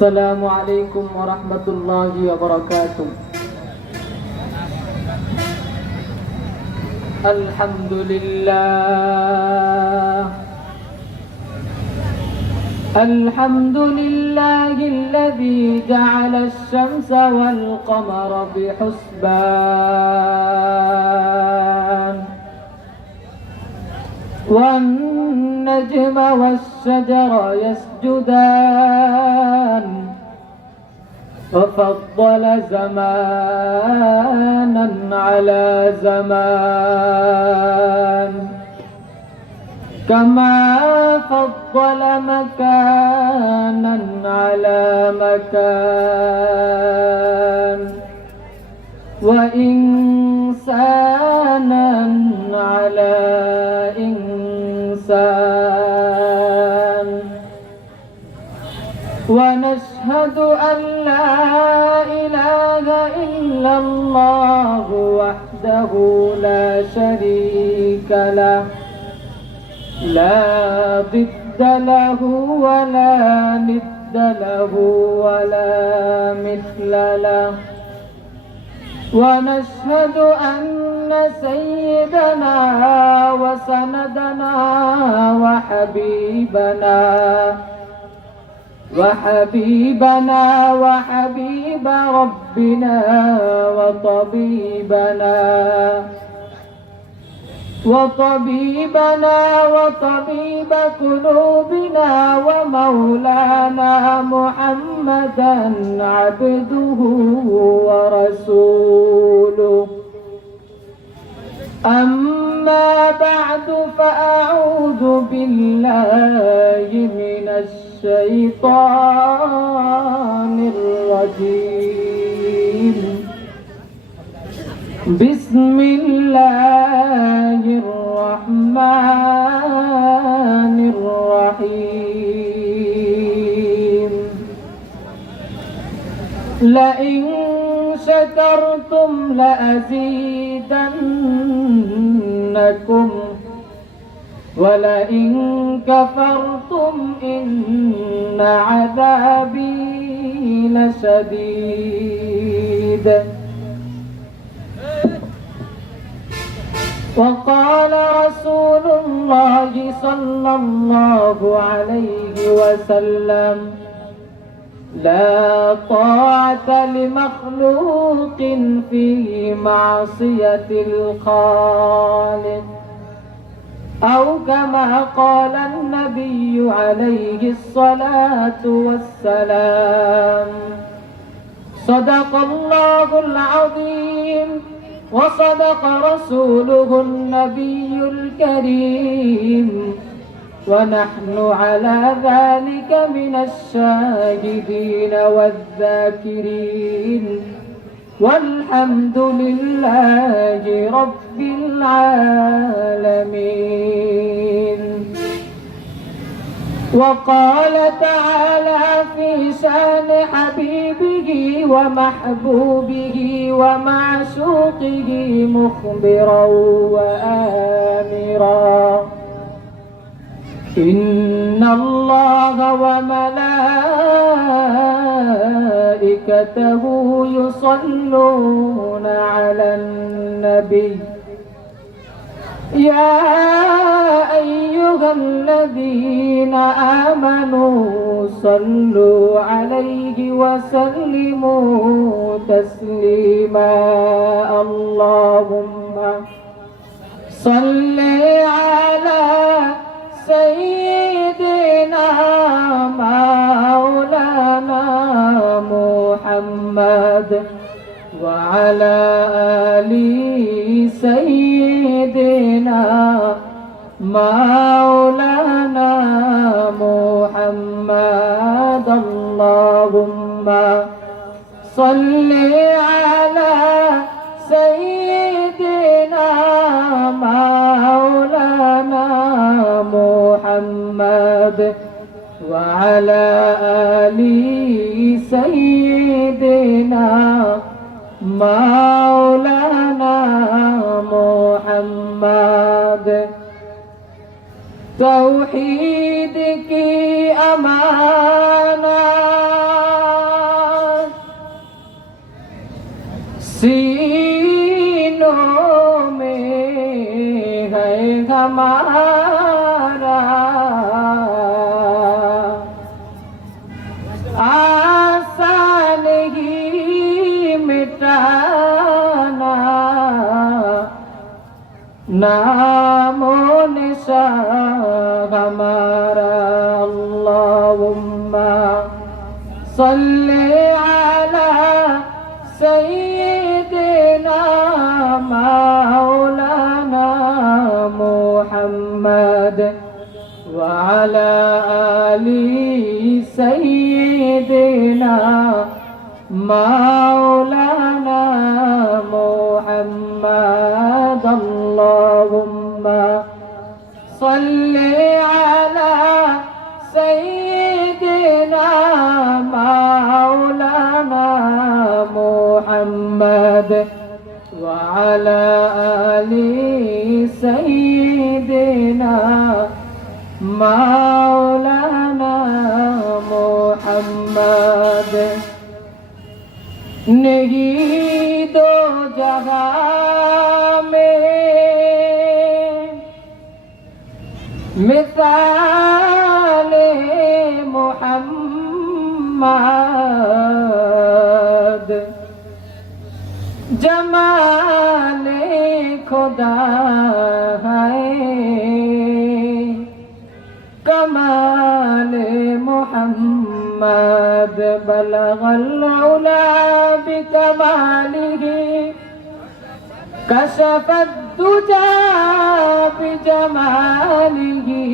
السلام عليكم ورحمة الله وبركاته. الحمد لله الحمد لله الذي جعل الشمس والقمر بحسبان والنجم والشجر يسجدان وفضل زمانا على زمان كما فضل مكانا على مكان وإنسانا على إنسان ونشهد أن لا إله إلا الله وحده لا شريك له لا ضد له ولا ند له ولا مثل له ونشهد أن سيدنا وسندنا وحبيب ربنا وطبيب قلوبنا ومولانا محمدا عبده ورسوله. أما بعد فأعوذ بالله من الشيطان الرجيم. بسم الله الرحمن الرحيم. لئن شكرتم لأزيدنكم ولئن كفرتم إن عذابي لشديد. وقال رسول الله صلى الله عليه وسلم: لا طاعة لمخلوق في معصية الخالق، أو كما قال النبي عليه الصلاة والسلام. صدق الله العظيم وصدق رسوله النبي الكريم، ونحن على ذلك من الشاهدين والذاكرين، والحمد لله رب العالمين. وقال تعالى في شان حبيبه ومحبوبه ومعشوقه مخبرا وآمرا: إن الله وملائكته يصلون على النبي يا أيها الذين آمنوا صلوا عليه وسلموا تسليما. اللهم صل على سيدنا مولانا محمد وعلى آل سيدنا مولانا محمد. اللهم صل على سيدنا مولانا محمد وعلى آل سيدنا مولانا محمد. तौहीद की अमानत नामो निशान हमारा। अल्लाहुम्मा सल्ली अला सय्यिदिना मौलाना मुहम्मद व अला आलि सय्यिदिना मौलाना मुहम्मद। अल्लाहुम्मा सल्ली अला सय्यिदिना मौलाना मुहम्मद व अला आलि सय्यिदिना मौलाना मुहम्मद। नहीं दो जहां में मिसाले मोहम्मद, जमाले खुदा है कमाले मोहम्मद। बलगल उला बिकमालिही कशफत दुजा बिजमालिही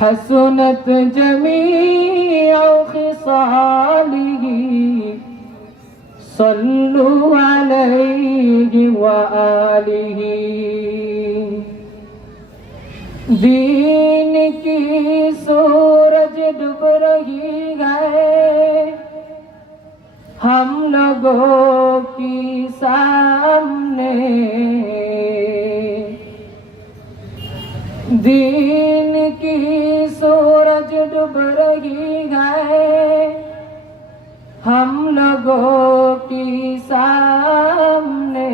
हसनत जमीअ खिसालिही सल्लु अलैहि व आलिही। दीन की सूरज डूब रही है हम लोगों की सामने। दीन की सूरज डूब रही है हम लोगों की सामने।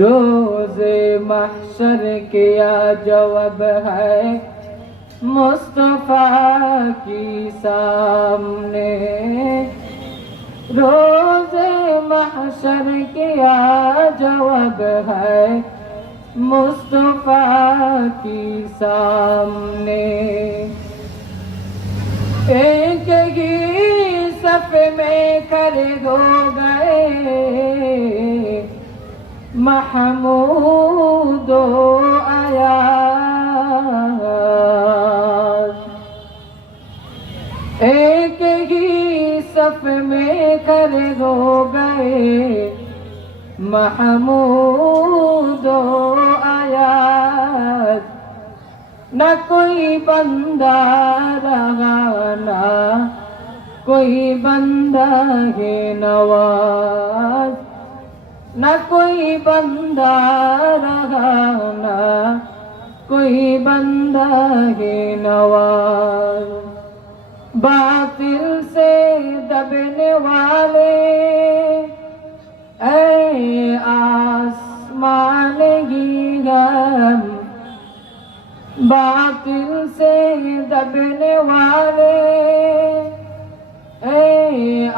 रोज़े महशर किया जवाब है मुस्तफा की सामने। रोज़े महशर किया जवाब है मुस्तफा की सामने। एक ही सफ में खड़े हो गए महमूद अयाज। एक ही सफ में खड़े हो गए महमूद अयाज। न कोई बंदा रहा ना कोई बंदा है नवाज। न कोई बंदा रहा ना कोई बंदा है नवाज। बातिल से दबने वाले ऐ आसमान की गम। बातिल से दबने वाले ऐ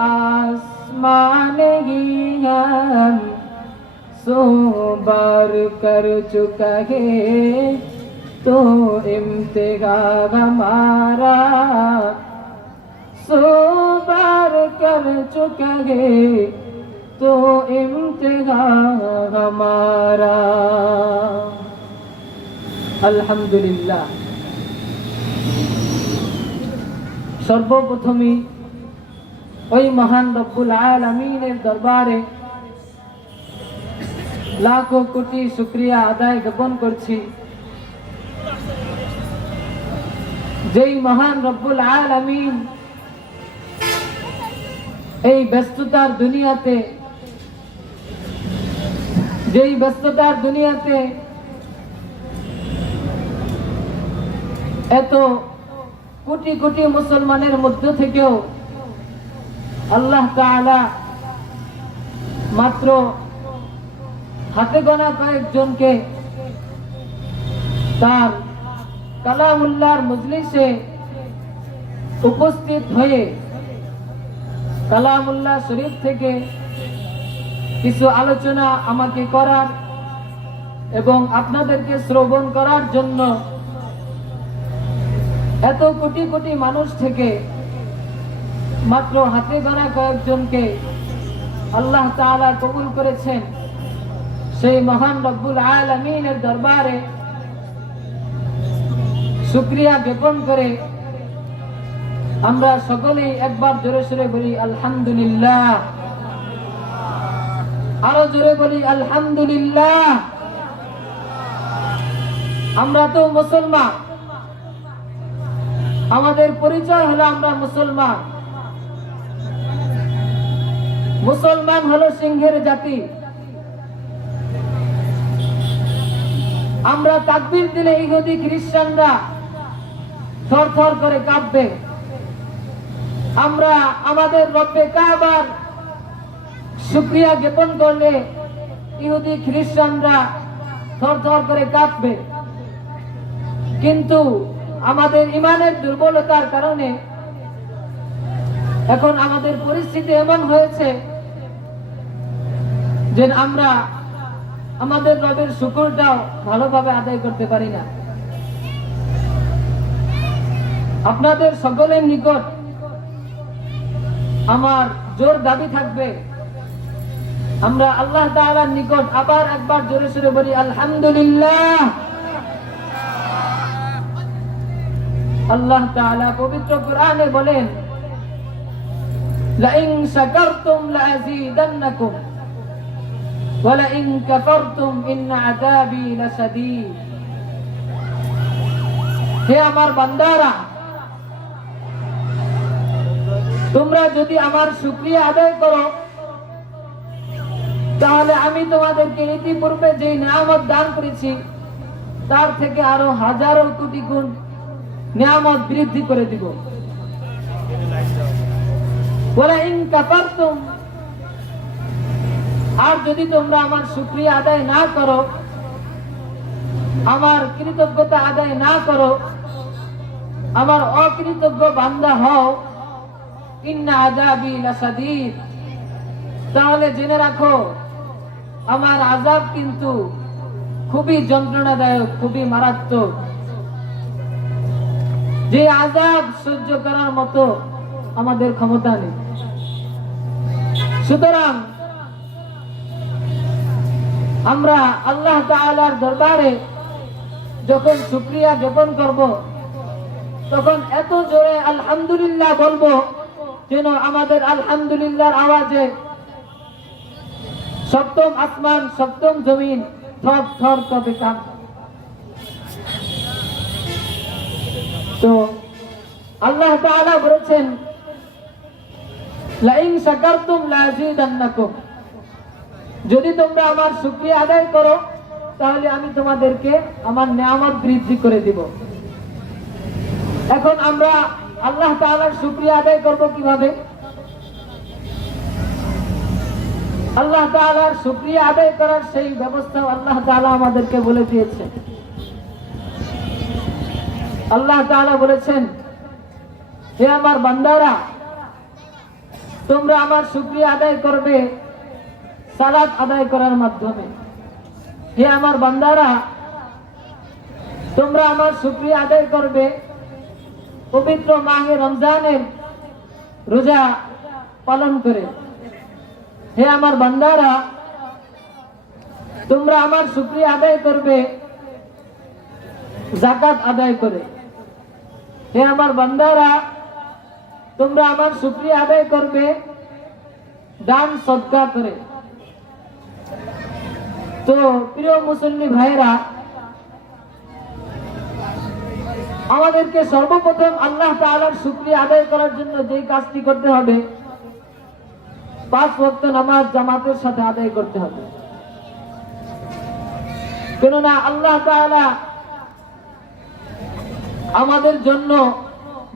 आसमान की गम। सो बार कर चुका है तो इम्तिहान हमारा। सो बार कर चुका है तो इम्तिहान हमारा। अल्हम्दुलिल्लाह। सर्वप्रथमे ওই মহান রব্বুল আলামিনের দরবারে লাখো কোটি শুকরিয়া আদায় জ্ঞাপন করছি। যেই মহান রব্বুল আলামিন এই ব্যস্ততার দুনিয়াতে এত কোটি কোটি মুসলমানের মধ্য থেকেও আল্লাহ তাআলা মাত্র হাতে গোনা কয়েকজনকে তার কালামুল্লাহর মজলিসে উপস্থিত হয়ে কালামুল্লাহ শরীফ থেকে কিছু আলোচনা আমাকে করার এবং আপনাদেরকে শ্রবণ করার জন্য এত কোটি কোটি মানুষ থেকে মাত্র হাতে গোনা কয়েকজনকে আল্লাহ তাআলা কবুল করেছেন। সেই মহান রব্বুল আলামিনের দরবারে শুকরিয়া জ্ঞাপন করে আমরা সকলেই একবার জোরে সোরে বলি আলহামদুলিল্লাহ। আরো জোরে বলি আলহামদুলিল্লাহ। আমরা তো মুসলমান, আমাদের পরিচয় হলো আমরা মুসলমান। মুসলমান হলো সিংহের জাতি। আমরা তাকবীর দিলে ইহুদি খ্রিস্টানরা থরথর করে কাঁপবে। আমরা আমাদের রব্বে কাবার শুকরিয়া জ্ঞাপন করলে ইহুদি খ্রিস্টানরা থরথর করে কাঁপবে। কিন্তু আমাদের ইমানের দুর্বলতার কারণে এখন আমাদের পরিস্থিতি এমন হয়েছে যে আমরা আমাদের রবের শুকরটাও ভালোভাবে আদায় করতে পারি না। আপনাদের সকলের নিকট আমার জোর দাবি থাকবে, আমরা আল্লাহ তাআলার নিকট আবার একবার জোরে সোরে বলি আলহামদুলিল্লাহ। আল্লাহ তাআলা পবিত্র কোরআনে বলেন, লাইন শাকারতুম লাযীদান্নাকুম ওয়া লাইন কাফারতুম ইন্না আযাবি লাশাদীদ। হে আমার বান্দারা, তোমরা যদি আমার শুকরিয়া আদায় করো তাহলে আমি তোমাদেরকে ইতিপূর্বে যে নিয়ামত দান করেছি তার থেকে আরো হাজারো কোটি গুণ নিয়ামত বৃদ্ধি করে দিব। ওয়ালা ইন কাফারতুম, আর যদি তোমরা আমার শুকরিয়া আদায় না করো, আমার কৃতজ্ঞতা আদায় না করো, আমার অকৃতজ্ঞ বান্দা হও, ইন্না আযাবি লাশাদীদ, তাহলে জেনে রাখো আমার আযাব কিন্তু খুবই যন্ত্রণাদায়ক, খুবই মারাত্মক। যে আযাব সহ্য করার মতো আমাদের ক্ষমতা নেই। সুতরাং আমরা আল্লাহ তাআলার দরবারে যখন শুকরিয়া জ্ঞাপন করব তখন এত জোরে আলহামদুলিল্লাহ বলবো যেন আমাদের আলহামদুলিল্লাহর আওয়াজে সপ্তম আসমান সপ্তম জমিন থর থর করে কাঁপবে। তো আল্লাহ তাআলা বলেছেন, লাইন শাকারতুম লাযীদান্নাকুম, যদি তোমরা আমার শুকরিয়া আদায় করো তাহলে আমি তোমাদেরকে আমার নিয়ামত বৃদ্ধি করে দিব। এখন আমরা আল্লাহ তাআলার শুকরিয়া আদায় করব কিভাবে? আল্লাহ তাআলার শুকরিয়া আদায় করার সেই ব্যবস্থা আল্লাহ তাআলা আমাদেরকে বলে দিয়েছে। আল্লাহ তাআলা বলেছেন, হে আমার বান্দারা, তোমরা আমার শুকরিয়া আদায় করবে সালাত আদায় করার মাধ্যমে। হে আমার বান্দারা, তোমরা আমার শুকরিয়া আদায় করবে পবিত্র মাহে রমজানের রোজা পালন করে। হে আমার বান্দারা, তোমরা আমার শুকরিয়া আদায় করবে যাকাত আদায় করে। হে আমার বান্দারা, তোমরা আমার শুকরিয়া আদায় করবে দান সদকা করে। তো প্রিয় মুসল্লি ভাইরা, আমাদেরকে সর্বপ্রথম আল্লাহ তাআলার শুকরিয়া আদায় করার জন্য যে কাজটি করতে হবে, 5 ওয়াক্ত নামাজ জামাতের সাথে আদায় করতে হবে। কেননা আল্লাহ তাআলা আমাদের জন্য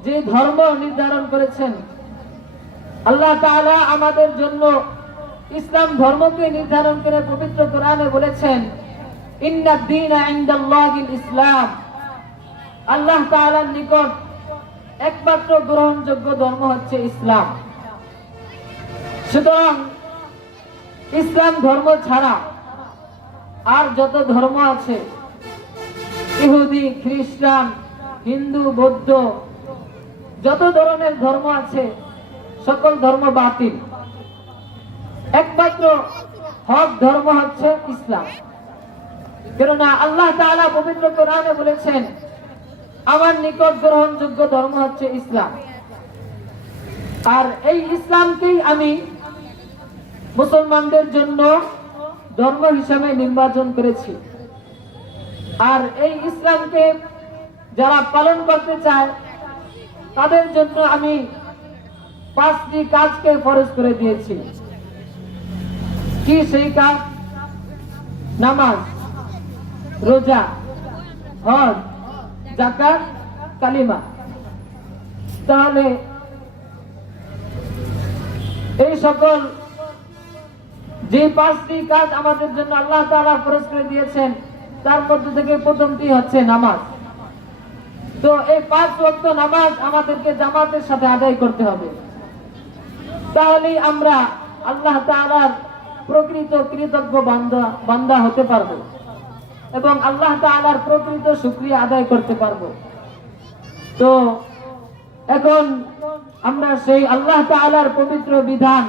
যে ধর্ম নির্ধারণ করেছেন, আল্লাহ তাআলা আমাদের জন্য ইসলাম ধর্মকে নির্ধারণ করে পবিত্র কোরআনে বলেছেন, ইন্নাদ দীনা ইনদাল্লাহিল ইসলাম, আল্লাহ তাআলার নিকট একমাত্র গ্রহণযোগ্য ধর্ম হচ্ছে ইসলাম। সুতরাং ইসলাম ধর্ম ছাড়া আর যত ধর্ম আছে, ইহুদি, খ্রিস্টান, হিন্দু, বৌদ্ধ, যত ধরনের ধর্ম আছে সকল ধর্ম বাতিল। একমাত্র হক ধর্ম হচ্ছে ইসলাম। কেননা আল্লাহ তাআলা পবিত্র কোরআনে বলেছেন, আমার নিকট গ্রহণযোগ্য ধর্ম হচ্ছে ইসলাম। আর এই ইসলামকেই আমি মুসলমানদের জন্য ধর্ম হিসেবে নির্বাচন করেছি। আর এই ইসলামকে যারা পালন করতে চায় তাদের জন্য আমি 5টি কাজকে ফরজ করে দিয়েছি। কি সেই কাজ? নামাজ, রোজা, হজ, যাকাত, কালিমা। তাহলে এই সকল যে 5টি কাজ আমাদের জন্য আল্লাহ তাআলা ফরজ করে দিয়েছেন তার মধ্যে থেকে প্রথমটি হচ্ছে নামাজ। তো এই 5 ওয়াক্ত নামাজ আমাদেরকে জামাতের সাথে আদায় করতে হবে। তাহলেই আমরা আল্লাহ তাআলার প্রকৃত কৃতজ্ঞ বান্দা হতে পারবো এবং আল্লাহ তাআলার প্রকৃত শুকরিয়া আদায় করতে পারবো। তো এখন আমরা সেই আল্লাহ তাআলার পবিত্র বিধান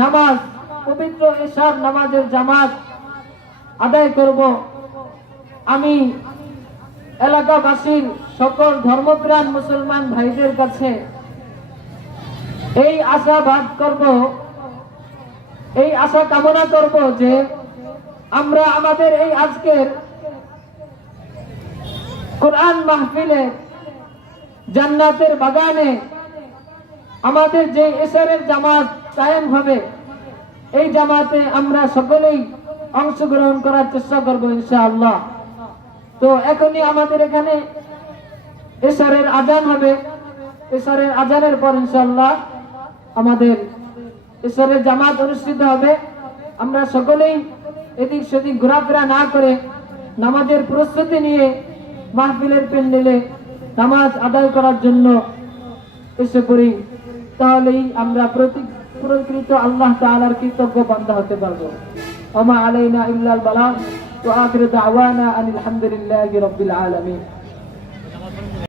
নামাজ, পবিত্র এশার নামাজের জামাত আদায় করব। আমি এলাকাবাসীর সকল ধর্মপ্রাণ মুসলমান ভাইদের কাছে এই আশাবাদ করব, এই আশা কামনা করব যে আমরা আমাদের এই আজকের কোরআন মাহফিলে জান্নাতের বাগানে আমাদের যে এশারের জামাত কায়েম হবে, এই জামাতে আমরা সকলেই অংশগ্রহণ করার চেষ্টা করব ইনশাআল্লাহ। তো এখনই আমাদের এখানে এশারের আজান হবে। এশারের আজানের পর ইনশাআল্লাহ আমাদের এশারের জামাত অনুষ্ঠিত হবে। আমরা সকলেই এদিক সেদিক ঘোরাফেরা না করে নামাজের প্রস্তুতি নিয়ে মাহফিলের প্যান্ডেলে নামাজ আদায় করার জন্য এসে পড়ি। তাহলেই আমরা প্রকৃত আল্লাহ তাআলার কৃতজ্ঞ বান্দা হতে পারবো। ওয়া মা আলাইনা ইল্লাল বালাগ ওয়া আখিরু দাওয়ানা আনিল হামদুলিল্লাহি রাব্বিল আলামিন।